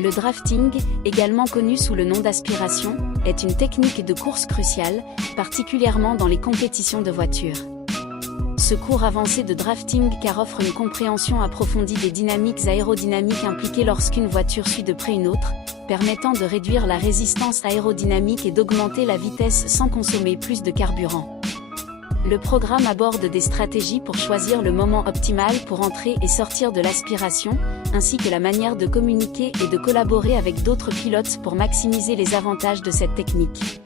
Le drafting, également connu sous le nom d'aspiration, est une technique de course cruciale, particulièrement dans les compétitions de voitures. Ce cours avancé de drafting car offre une compréhension approfondie des dynamiques aérodynamiques impliquées lorsqu'une voiture suit de près une autre, permettant de réduire la résistance aérodynamique et d'augmenter la vitesse sans consommer plus de carburant. Le programme aborde des stratégies pour choisir le moment optimal pour entrer et sortir de l'aspiration, ainsi que la manière de communiquer et de collaborer avec d'autres pilotes pour maximiser les avantages de cette technique.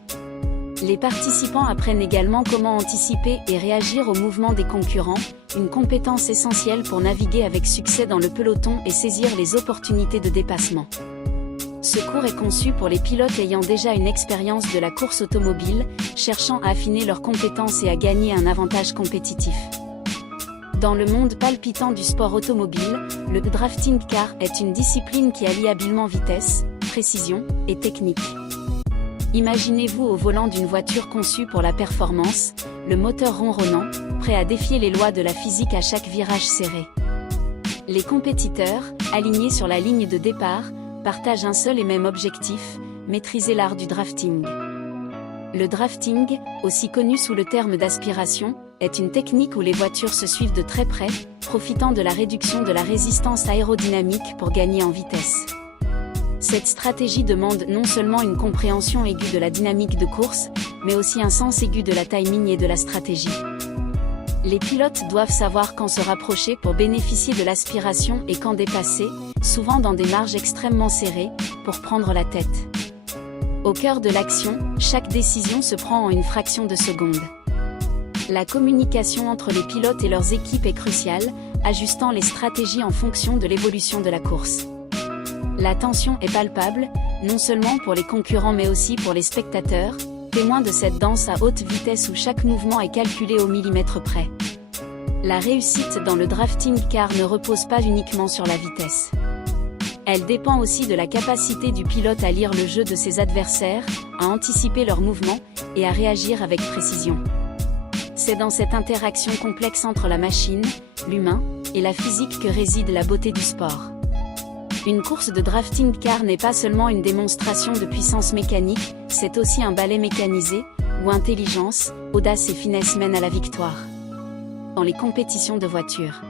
Les participants apprennent également comment anticiper et réagir aux mouvements des concurrents, une compétence essentielle pour naviguer avec succès dans le peloton et saisir les opportunités de dépassement. Ce cours est conçu pour les pilotes ayant déjà une expérience de la course automobile, cherchant à affiner leurs compétences et à gagner un avantage compétitif. Dans le monde palpitant du sport automobile, le drafting car est une discipline qui allie habilement vitesse, précision et technique. Imaginez-vous au volant d'une voiture conçue pour la performance, le moteur ronronnant, prêt à défier les lois de la physique à chaque virage serré. Les compétiteurs, alignés sur la ligne de départ, partagent un seul et même objectif, maîtriser l'art du drafting. Le drafting, aussi connu sous le terme d'aspiration, est une technique où les voitures se suivent de très près, profitant de la réduction de la résistance aérodynamique pour gagner en vitesse. Cette stratégie demande non seulement une compréhension aiguë de la dynamique de course, mais aussi un sens aigu de la timing et de la stratégie. Les pilotes doivent savoir quand se rapprocher pour bénéficier de l'aspiration et quand dépasser, souvent dans des marges extrêmement serrées, pour prendre la tête. Au cœur de l'action, chaque décision se prend en une fraction de seconde. La communication entre les pilotes et leurs équipes est cruciale, ajustant les stratégies en fonction de l'évolution de la course. La tension est palpable, non seulement pour les concurrents mais aussi pour les spectateurs, témoins de cette danse à haute vitesse où chaque mouvement est calculé au millimètre près. La réussite dans le drafting car ne repose pas uniquement sur la vitesse. Elle dépend aussi de la capacité du pilote à lire le jeu de ses adversaires, à anticiper leurs mouvements, et à réagir avec précision. C'est dans cette interaction complexe entre la machine, l'humain, et la physique que réside la beauté du sport. Une course de drafting car n'est pas seulement une démonstration de puissance mécanique, c'est aussi un ballet mécanisé, où intelligence, audace et finesse mènent à la victoire. Dans les compétitions de voitures.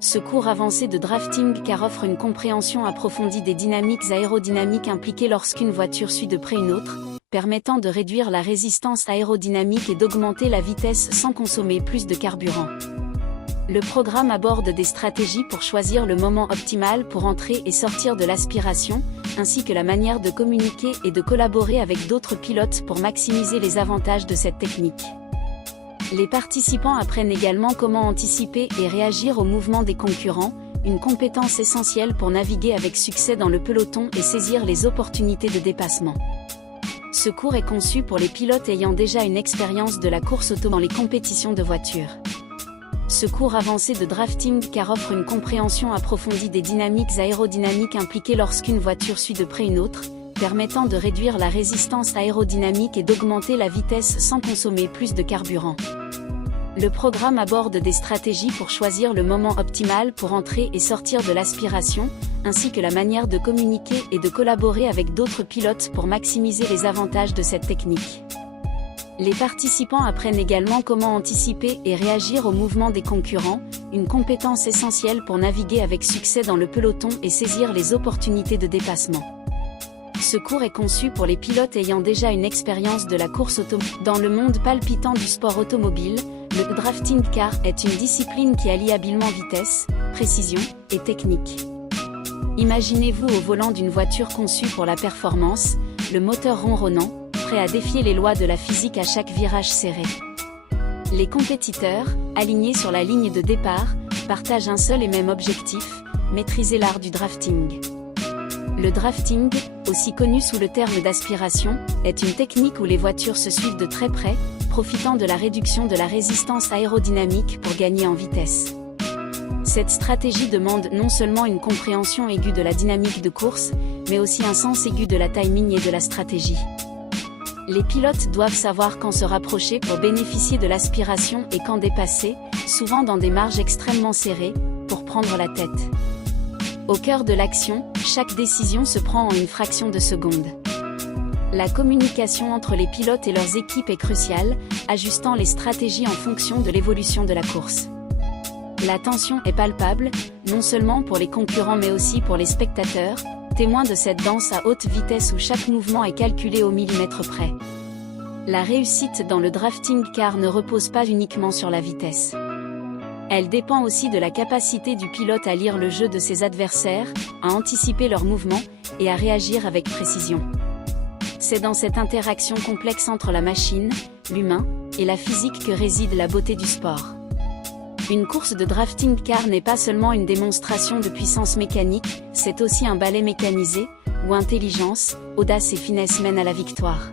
Ce cours avancé de drafting car offre une compréhension approfondie des dynamiques aérodynamiques impliquées lorsqu'une voiture suit de près une autre, permettant de réduire la résistance aérodynamique et d'augmenter la vitesse sans consommer plus de carburant. Le programme aborde des stratégies pour choisir le moment optimal pour entrer et sortir de l'aspiration, ainsi que la manière de communiquer et de collaborer avec d'autres pilotes pour maximiser les avantages de cette technique. Les participants apprennent également comment anticiper et réagir aux mouvements des concurrents, une compétence essentielle pour naviguer avec succès dans le peloton et saisir les opportunités de dépassement. Ce cours est conçu pour les pilotes ayant déjà une expérience de la course auto dans les compétitions de voitures. Ce cours avancé de drafting car offre une compréhension approfondie des dynamiques aérodynamiques impliquées lorsqu'une voiture suit de près une autre, permettant de réduire la résistance aérodynamique et d'augmenter la vitesse sans consommer plus de carburant. Le programme aborde des stratégies pour choisir le moment optimal pour entrer et sortir de l'aspiration, ainsi que la manière de communiquer et de collaborer avec d'autres pilotes pour maximiser les avantages de cette technique. Les participants apprennent également comment anticiper et réagir aux mouvements des concurrents, une compétence essentielle pour naviguer avec succès dans le peloton et saisir les opportunités de dépassement. Ce cours est conçu pour les pilotes ayant déjà une expérience de la course automobile. Dans le monde palpitant du sport automobile, le drafting car est une discipline qui allie habilement vitesse, précision et technique. Imaginez-vous au volant d'une voiture conçue pour la performance, le moteur ronronnant, prêt à défier les lois de la physique à chaque virage serré. Les compétiteurs, alignés sur la ligne de départ, partagent un seul et même objectif, maîtriser l'art du drafting. Le drafting, aussi connu sous le terme d'aspiration, est une technique où les voitures se suivent de très près, profitant de la réduction de la résistance aérodynamique pour gagner en vitesse. Cette stratégie demande non seulement une compréhension aiguë de la dynamique de course, mais aussi un sens aigu de la timing et de la stratégie. Les pilotes doivent savoir quand se rapprocher pour bénéficier de l'aspiration et quand dépasser, souvent dans des marges extrêmement serrées, pour prendre la tête. Au cœur de l'action, chaque décision se prend en une fraction de seconde. La communication entre les pilotes et leurs équipes est cruciale, ajustant les stratégies en fonction de l'évolution de la course. La tension est palpable, non seulement pour les concurrents mais aussi pour les spectateurs, témoins de cette danse à haute vitesse où chaque mouvement est calculé au millimètre près. La réussite dans le drafting car ne repose pas uniquement sur la vitesse. Elle dépend aussi de la capacité du pilote à lire le jeu de ses adversaires, à anticiper leurs mouvements et à réagir avec précision. C'est dans cette interaction complexe entre la machine, l'humain, et la physique que réside la beauté du sport. Une course de drafting car n'est pas seulement une démonstration de puissance mécanique, c'est aussi un ballet mécanisé, où intelligence, audace et finesse mènent à la victoire.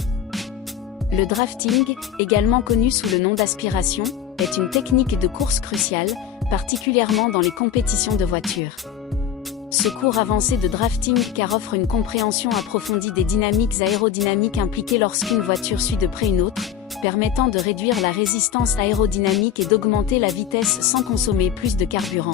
Le drafting, également connu sous le nom d'aspiration, est une technique de course cruciale, particulièrement dans les compétitions de voitures. Ce cours avancé de drafting car offre une compréhension approfondie des dynamiques aérodynamiques impliquées lorsqu'une voiture suit de près une autre, permettant de réduire la résistance aérodynamique et d'augmenter la vitesse sans consommer plus de carburant.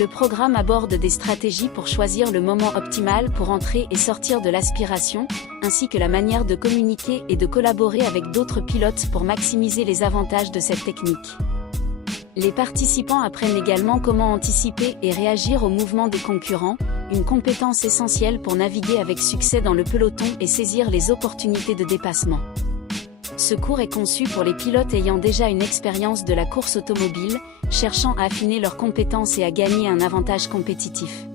Le programme aborde des stratégies pour choisir le moment optimal pour entrer et sortir de l'aspiration, ainsi que la manière de communiquer et de collaborer avec d'autres pilotes pour maximiser les avantages de cette technique. Les participants apprennent également comment anticiper et réagir aux mouvements des concurrents, une compétence essentielle pour naviguer avec succès dans le peloton et saisir les opportunités de dépassement. Ce cours est conçu pour les pilotes ayant déjà une expérience de la course automobile, cherchant à affiner leurs compétences et à gagner un avantage compétitif.